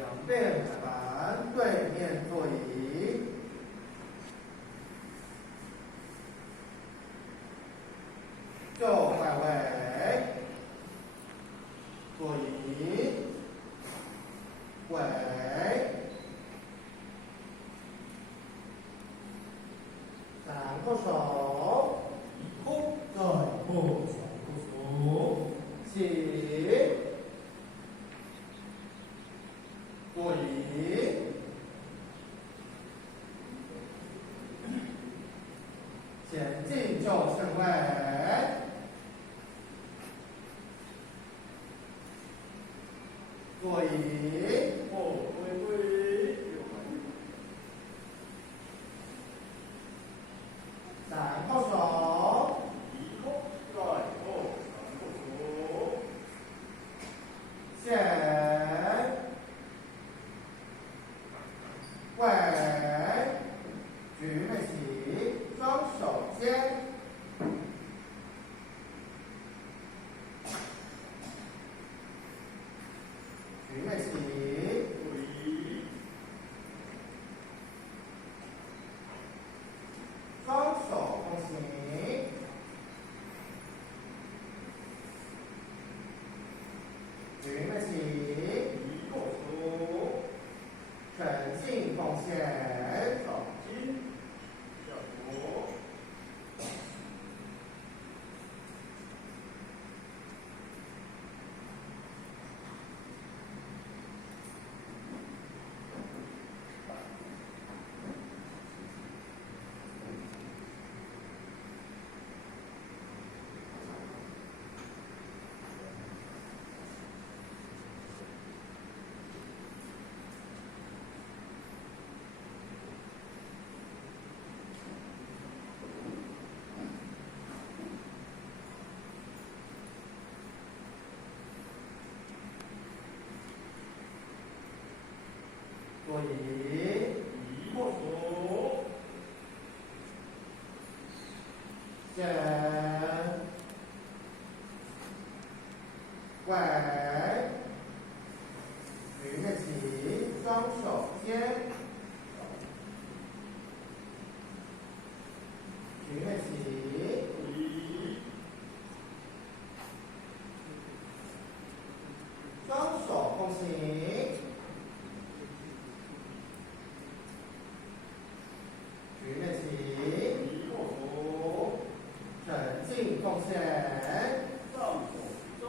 两边排班，对面座椅。就外位，座椅，尾，三个手，一哭再哭，三个手，起，座椅，前进就正位。座椅，后归归，三个手，一哭再哭，三个手，前，尾，举眉起，双手肩。举眉起，归，双手同行。举眉起，一个手，沉浸奉献。上筋，下脖，座椅，一个手，前，尾，举眉起，双手肩。举眉起，归，双手同行。举眉起，一个手，沉浸奉献。上手周，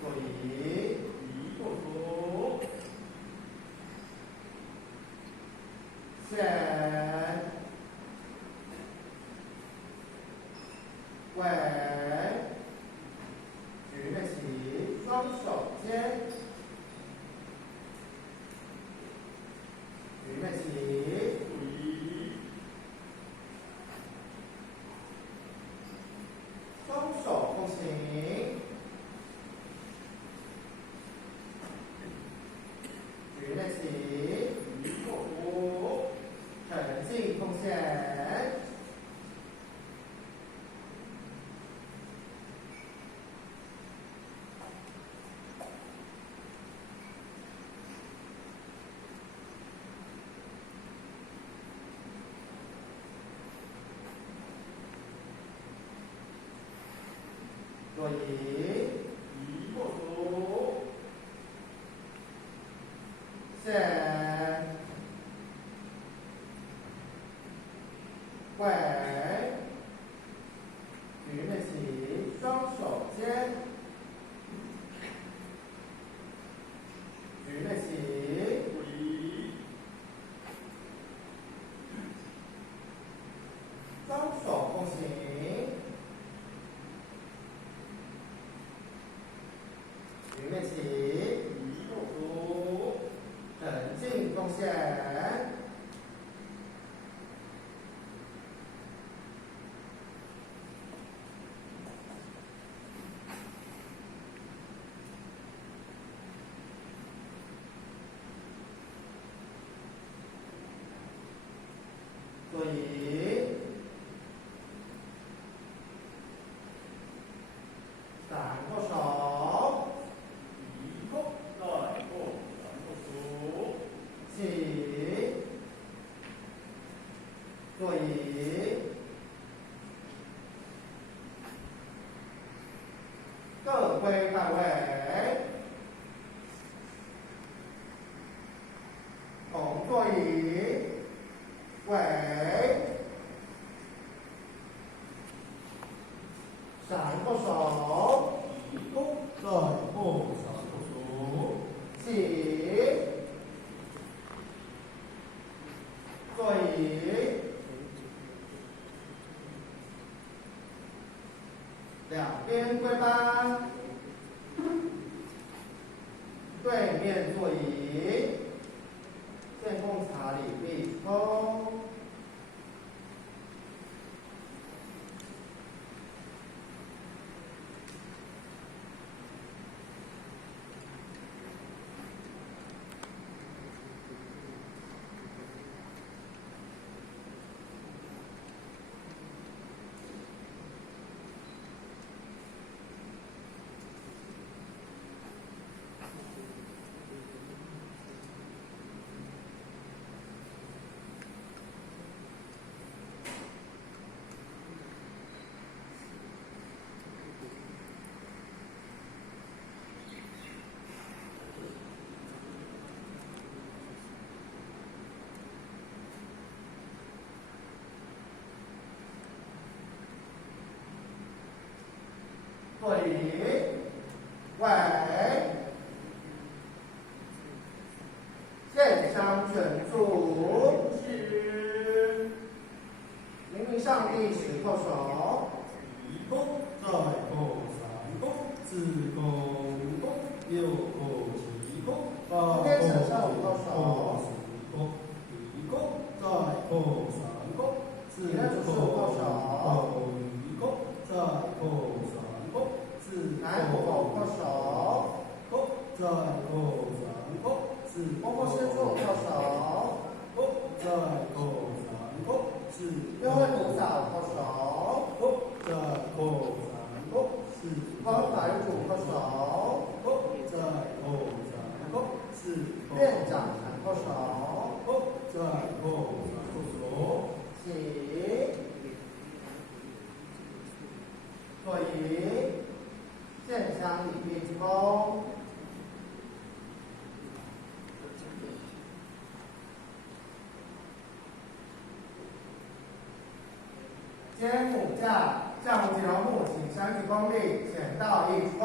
座椅，一个手，前，尾，举眉起，双手肩。举眉起，归，双手同行。举眉起，一个手，沉浸奉献。座椅，一个手，前，尾，举眉起，双手肩。举眉起，归，双手同行。举眉起，一个手，沉浸奉献。以闪过手，移空再后闪过手，起，座椅，各归单位，同座椅，尾，闪过手，移空在后闪过手，起，座椅，两边归班，对面座椅，见供茶礼毕恭。座椅，尾，线香卷柱，是明明上帝石叩手，移空在后闪过，自空空，右后起空，大后起后闪过，移空在后闪过，自空后移空在后闪过，自南口叩手，空在后闪过，自摸摸伸处叩手，空在后闪过，自右位鼓扫叩手，空在后闪过，自空白主叩手，空在后闪过，自院长弹叩手，空在后闪过手，起，座椅，线香礼毕恭。肩母架，项目及劳木，请3鞠躬立，前到1鞠躬，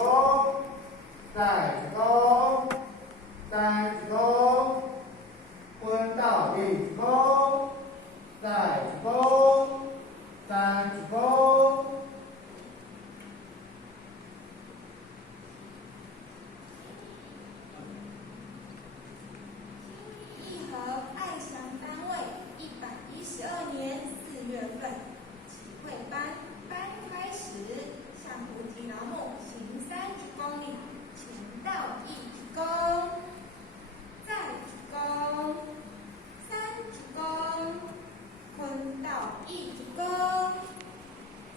再鞠躬，3鞠躬，坤到1鞠躬，再鞠躬，3鞠躬。义和爱祥单位112年4月份起会班开始，向户籍劳木行3鞠躬立，前到1鞠躬，再鞠躬，3鞠躬，坤到1鞠躬，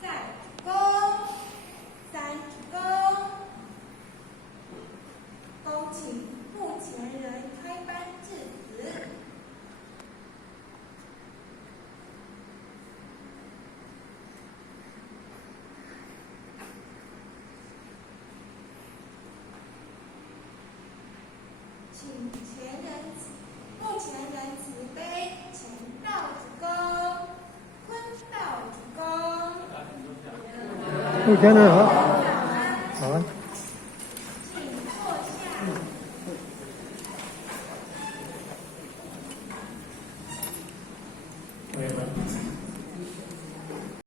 再鞠躬，3鞠躬，恭请目前人开班致辞。请目前人慈悲，前到鞠躬，坤到鞠躬。目前人好。